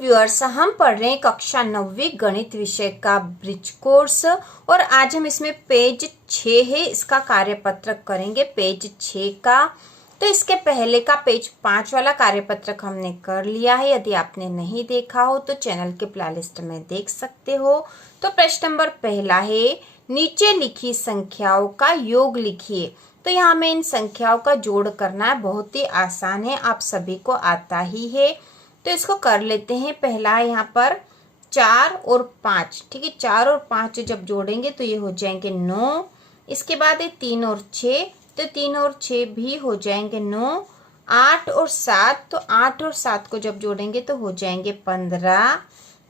Viewers, हम पढ़ रहे हैं कक्षा 9वीं गणित विषय का ब्रिज कोर्स और आज हम इसमें पेज 6 है इसका कार्यपत्रक करेंगे, पेज 6 का। तो इसके पहले का पेज 5 वाला कार्यपत्रक हमने कर लिया है। यदि आपने नहीं देखा हो तो चैनल के प्लेलिस्ट में देख सकते हो। तो प्रश्न नंबर पहला है, नीचे लिखी संख्याओं का योग लिखिए। तो यहाँ में इन संख्याओं का जोड़ करना है, बहुत ही आसान है, आप सभी को आता ही है। तो इसको कर लेते हैं। पहला है यहाँ पर 4 और 5, ठीक है। 4 और 5 जब जोड़ेंगे तो ये हो जाएंगे 9। इसके बाद है 3 और 6, तो 3 और 6 भी हो जाएंगे 9। 8 और 7, तो 8 और 7 को जब जोड़ेंगे तो हो जाएंगे 15।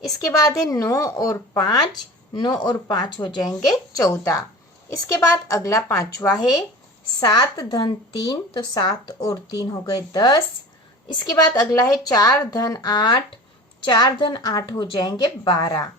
इसके बाद है 9 और 5, 9 और 5 हो जाएंगे 14। इसके बाद अगला पांचवा है 7 धन 3, तो 7 और 3 हो गए 10। इसके बाद अगला है 4 धन 8, 4 धन 8 हो जाएंगे 12।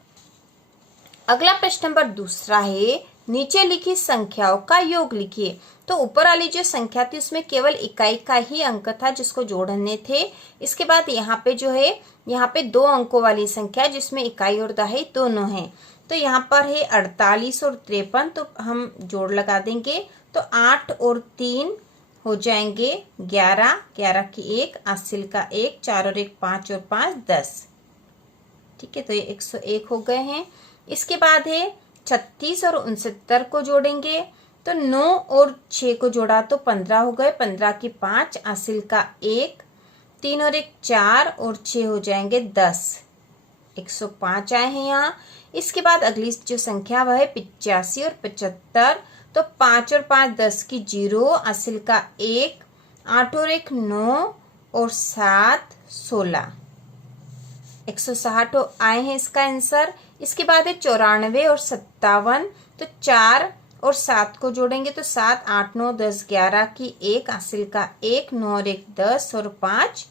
अगला प्रश्न नंबर दूसरा है, नीचे लिखी संख्याओं का योग लिखिए। तो ऊपर वाली जो संख्या थी उसमें केवल इकाई का ही अंक था जिसको जोड़ने थे। इसके बाद यहाँ पे जो है, यहाँ पे 2 अंकों वाली संख्या जिसमें इकाई और दहाई दोनों हैं। तो यहाँ पर है 48 और 53, तो हम जोड़ लगा देंगे। तो 8 और 3 हो जाएंगे 11, 11 की 1, आसिल का 1, 4 और 1 5 और 5 10, ठीक है। तो ये 101 हो गए हैं। इसके बाद है 36 और 69 को जोड़ेंगे। तो 9 और 6 को जोड़ा तो 15 हो गए, 15 की 5, आसिल का 1, 3 और 1 4 और 6 हो जाएंगे 10, 105 आए हैं यहाँ। इसके बाद अगली जो संख्या वह है 85 और 75। तो 5 और 5 10 की 0, असिल का 1, 8 और 1 9 और 7 16, 160 आए हैं इसका आंसर। इसके बाद है 94 और 57। तो 4 और 7 को जोड़ेंगे तो 7 8 9 10 11 की 1, असिल का 1, 9 और 1 10 और 5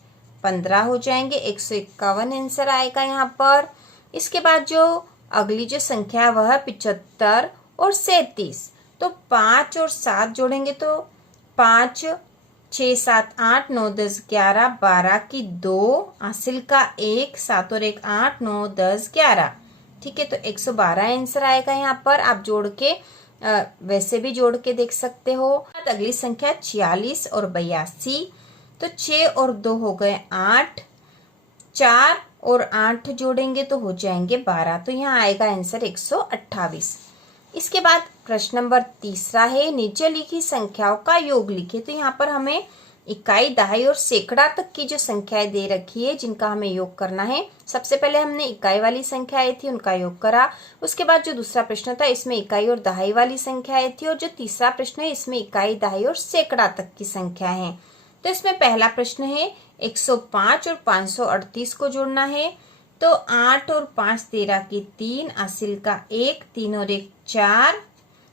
15 हो जाएंगे, 151 आंसर आएगा यहाँ पर। इसके बाद जो अगली जो संख्या है वह 75 और 37। तो 5 और 7 जोड़ेंगे तो 5 6 7 8 9 10 11 12 की 2, हासिल का 1, 7 और 1 8 9 10 11, ठीक है। तो 112 आंसर आएगा यहाँ पर। आप जोड़ के वैसे भी जोड़ के देख सकते हो। अगली संख्या 46 और 82। तो 6 और 2 हो गए 8, 4 और 8 जोड़ेंगे तो हो जाएंगे 12। तो यहाँ आएगा आंसर 128। इसके बाद प्रश्न नंबर तीसरा है, नीचे लिखी संख्याओं का योग लिखिए। तो यहाँ पर हमें इकाई, दहाई और सैकड़ा तक की जो संख्याएं दे रखी है जिनका हमें योग करना है। सबसे पहले हमने इकाई वाली संख्याएं थी उनका योग करा। उसके बाद जो दूसरा प्रश्न था इसमें इकाई और दहाई वाली संख्याएं थी, और जो तीसरा प्रश्न है इसमें इकाई, दहाई और सैकड़ा तक की संख्या है। तो इसमें पहला प्रश्न है 105 और 538 को जोड़ना है। तो 8 और 5 13 की 3, असिल का 1, 3 और 1 4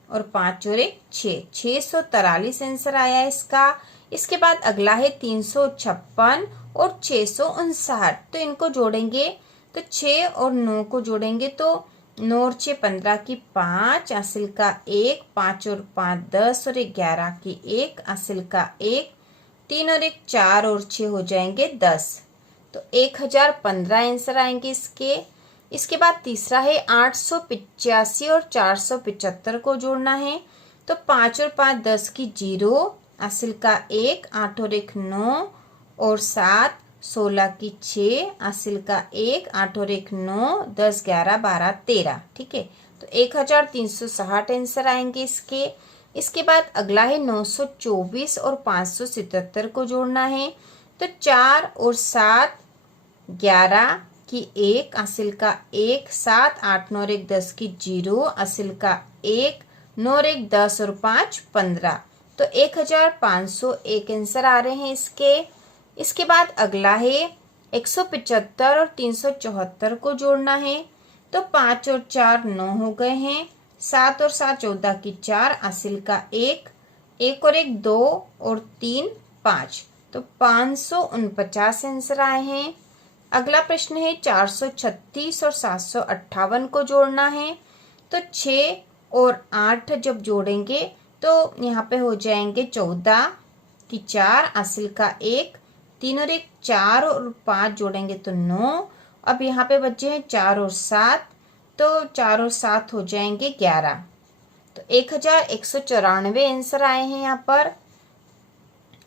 और 5 और 1 6, 643 आंसर आया इसका। इसके बाद अगला है 356 और 659। तो इनको जोड़ेंगे तो 6 और 9 को जोड़ेंगे तो 9 और 6 15 की 5, असिल का 1, 5 और 5 10 और 11 की 1, असिल का 1, 3 और 1 4 और 6 हो जाएंगे 10। तो 1015 आंसर आएंगे इसके। इसके बाद तीसरा है 885 और 475 को जोड़ना है। तो 5 और 5 10 की 0, असिल का 1, 8 और 1 9 और 7 16 की 6, असिल का 1, 8 और 1 9 10 11 12 13, ठीक है। तो 1360 आंसर आएंगे इसके। इसके बाद अगला है 924 और 577 को जोड़ना है। तो 4 और 7 11 की 1, असिल का 1, 7 8 9 और 1 10 की 0, असिल का 1, 9 और 1 10 और 5 15। तो 1501 आंसर आ रहे हैं इसके। इसके बाद अगला है 175 और 374 को जोड़ना है। तो 5 और 4 9 हो गए हैं, 7 और 7 14 की 4, असिल का 1, 1 और 1 2 और 3 5। तो 549 आंसर आए हैं। अगला प्रश्न है 436 और 758 को जोड़ना है। तो 6 और 8 जब जोड़ेंगे तो यहाँ पे हो जाएंगे 14 की 4, असिल का 1, 3 और 1 4 और 5 जोड़ेंगे तो 9, अब यहाँ पे बचे हैं 4 और 7, तो 4 और 7 हो जाएंगे 11। तो 1194 आंसर आए हैं यहाँ पर।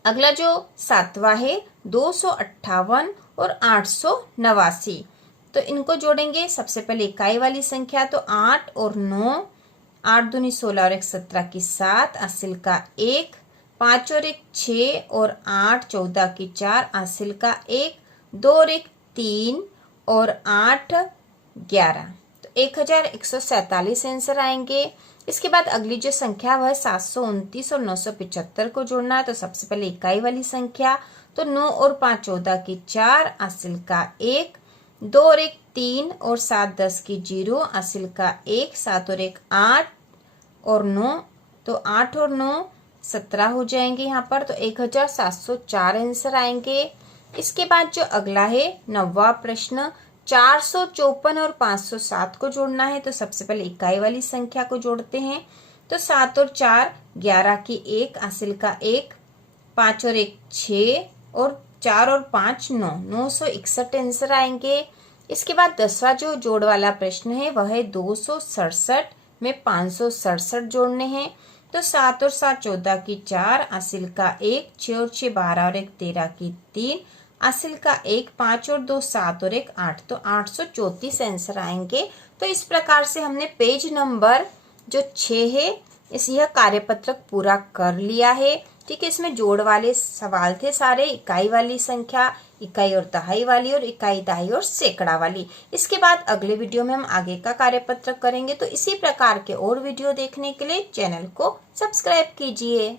अगला जो 7वां है 258 और 889, तो इनको जोड़ेंगे। सबसे पहले इकाई वाली संख्या, तो 8 और 9, 8 दूनी 16 और 1 17 की 7, हासिल का 1, 5 और 1 6 और 8 14 की 4, हासिल का 1, 2 और 1 3 और 8 11। तो 1147 आंसर आएंगे। इसके बाद अगली जो संख्या वह 729 और 975 को जोड़ना है। तो सबसे पहले इकाई वाली संख्या, तो 9 और 5 14 की 4, हासिल का 1, 2 और 1 3 और 7 10 की 0, हासिल का 1, 7 और 1 8 और 9, तो 8 और 9 17 हो जाएंगे यहाँ पर। तो 1704 आंसर आएंगे। इसके बाद जो अगला है 9वां प्रश्न, 454 और 507 को जोड़ना है। तो सबसे पहले इकाई वाली संख्या को जोड़ते हैं। तो 7 और 4 11 की 1, हासिल का 1, 5 और 1 6 और 4 और 5 9, 961 आंसर आएंगे। इसके बाद 10वां जो जोड़ वाला प्रश्न है वह है 267 में 567 जोड़ने हैं। तो 7 और 7 14 की 4, हासिल का 1, 6 और 6 12 और 1 13 की 3, हासिल का 1, 5 और 2 7 और 1 8, तो 834 आंसर आएंगे। तो इस प्रकार से हमने पेज नंबर जो 6 है यह कार्यपत्रक पूरा कर लिया है। ठीक है, इसमें जोड़ वाले सवाल थे सारे, इकाई वाली संख्या, इकाई और दहाई वाली, और इकाई दहाई और सैकड़ा वाली। इसके बाद अगले वीडियो में हम आगे का कार्यपत्रक करेंगे। तो इसी प्रकार के और वीडियो देखने के लिए चैनल को सब्सक्राइब कीजिए।